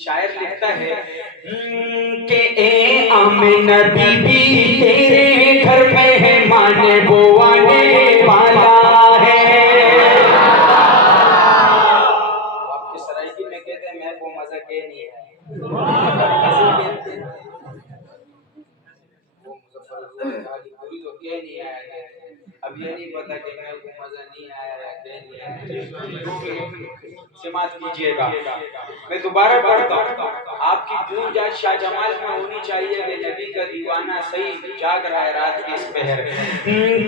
شاعر لکھتا ہے کہ اے آمنہ بی بی تیرے گھر مہمان وہ آنے والا ہے. آپ کی سرائکی میں کہتے ہیں میں وہ مزہ کے نہیں ہے وہ مظفر پوری تو کیا نہیں آیا. اب یہ نہیں پتا کہ میں کو مزہ نہیں آیا یا کہ نہیں آیا. سماعت کیجئے گا. میں دوبارہ پڑھتا ہوں. آپ کی گونج آج شاہ جمال میں ہونی چاہیے کہ نبی کا دیوانہ صحیح جاگ رہا ہے رات کی اس پہر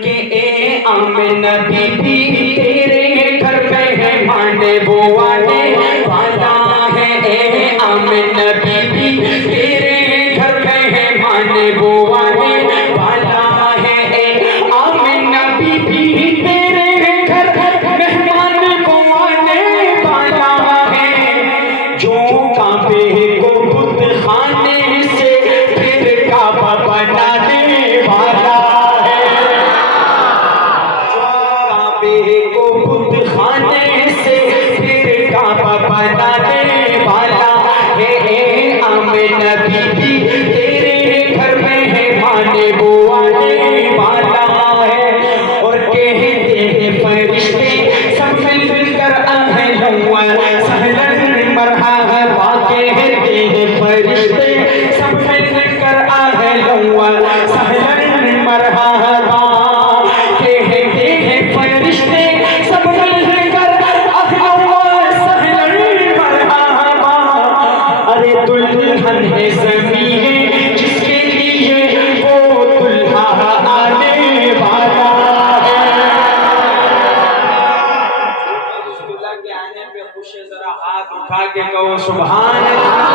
کہ اے آمنہ بی بی تیرے گھر مہمان وہ آنے والا ہے. اے آمنہ بی بی تیرے گھر مہمان وہ آنے والا ہے. اے آمنہ بی بی تیرے گھر مہمان وہ آنے والا ہے. جو کعبے کو بت خانے سے پھر کعبہ بنانے والا ہے. جو کعبے کو بت خانے سے پھر کعبہ بنانے والا ہے. اے آمنہ بی بی تیرے گھر مہمان وہ آنے والا ہے. اور کہتے ہیں فرشتے سب مل کر اہلا و سہلا مرحبا. کہتے ہیں فرشتے سب مل کر اہلا و سہلا مرحبا. کہتے ہیں فرشتے سب مل کر اہلا و سہلا مرحبا. ارے دلہن ہے زمین جس کے لیے وہ دلہا آنے والا ہے. دلہا کے آنے پہ خوش ہے ذرا ہاتھ اٹھا کے کہو سبحان اللہ.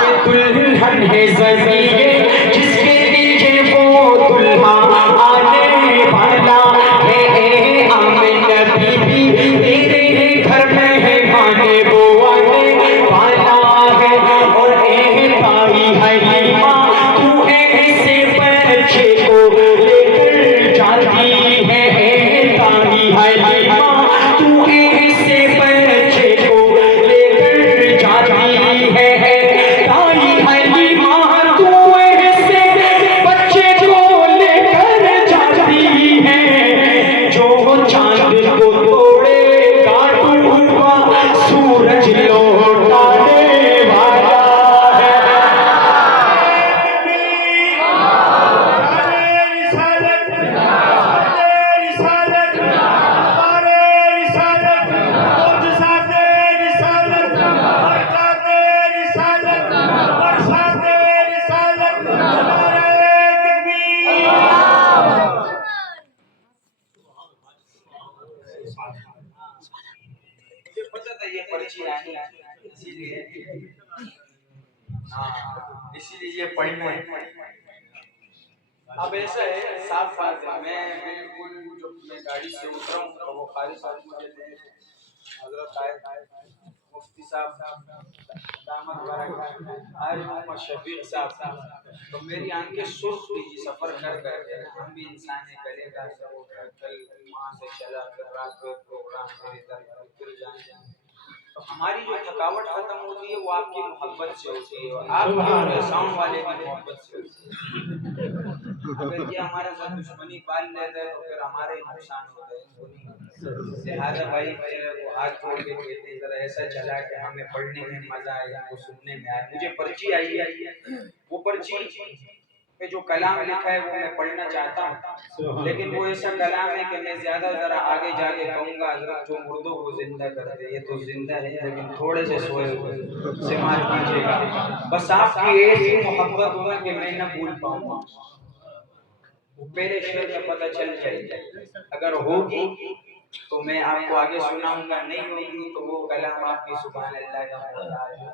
کہ دلہن ہے زمین جس کے لیے وہ دلہا آنے والا ہے. اے آمنہ بی بی تیرے گھر مہمان وہ آنے والا ہے. اور اے بھائی حلیمہ تو ایسے بچے کو لے کر جاتی ہے. اے بھائی حلیمہ تو ایسے بچے کو لے کر جاتی ہے. بھائی حلیمہ تو ایسے بچے کو لے کر جاتی ہے. جو چاند کو توڑے گا ڈوبا سورج لوٹانے والا ہے. مجھے پتا تھا یہ پرچی آنی ہے اسی لیے یہ پڑھنا ہے. اب ایسا ہے صاف بات ہے میں بالکل جو میں گاڑی سے اترا ہوں تو وہ قاری صاحب مجھے دے حضرت آئے مفتی صاحب دامت برکات آج محمد شفیق صاحب تو میری آنکھیں سرخ تھی سفر کر کر کے. ہم بھی انسان ہیں کرے گا سب کل وہاں سے چلا کر رات کو پروگرام میرے در پھر جائیں. تو ہماری جو تھکاوٹ ختم ہوتی ہے وہ آپ کی محبت سے ہوتی ہے اور آپ کے ساؤنڈ والے کی محبت سے ہوتی ہے. اگر یہ ہمارے ساتھ دشمنی پال لیتا ہے تو پھر ہمارے نقصان ہوتا ہے. لہٰذا بھائی میرے کو ہاتھ جوڑ کے کہتے ہیں ذرا ایسا چلا کہ ہمیں پڑھنے میں مزہ آئے کو سننے میں آئے. مجھے پرچی آئی ہے وہ پرچی پہ جو کلام لکھا ہے وہ میں پڑھنا چاہتا ہوں لیکن وہ ایسا کلام ہے کہ میں زیادہ ذرا آگے جا کے کہوں گا حضرت جو مردوں کو زندہ کر دے. یہ تو زندہ ہے لیکن تھوڑے سے سوئے ہوئے. سماعت کیجیے گا. بس آپ کی ایسی محبت ہوگا کہ میں نہ بھول پاؤں گا. میرے شعر میں پتہ چل جائے اگر ہوگی تو میں آپ کو آگے سناؤں گا, نہیں ہوگی تو وہ کلام آپ کی سبحان اللہ کا محتاج ہے.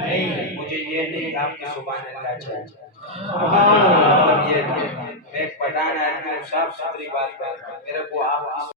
نہیں مجھے یہ نہیں آپ کی سبحان اللہ چاہیے. میں ایک پٹھان آدمی ہوں, صاف ستھری بات کرتا ہوں. میرے کو آپ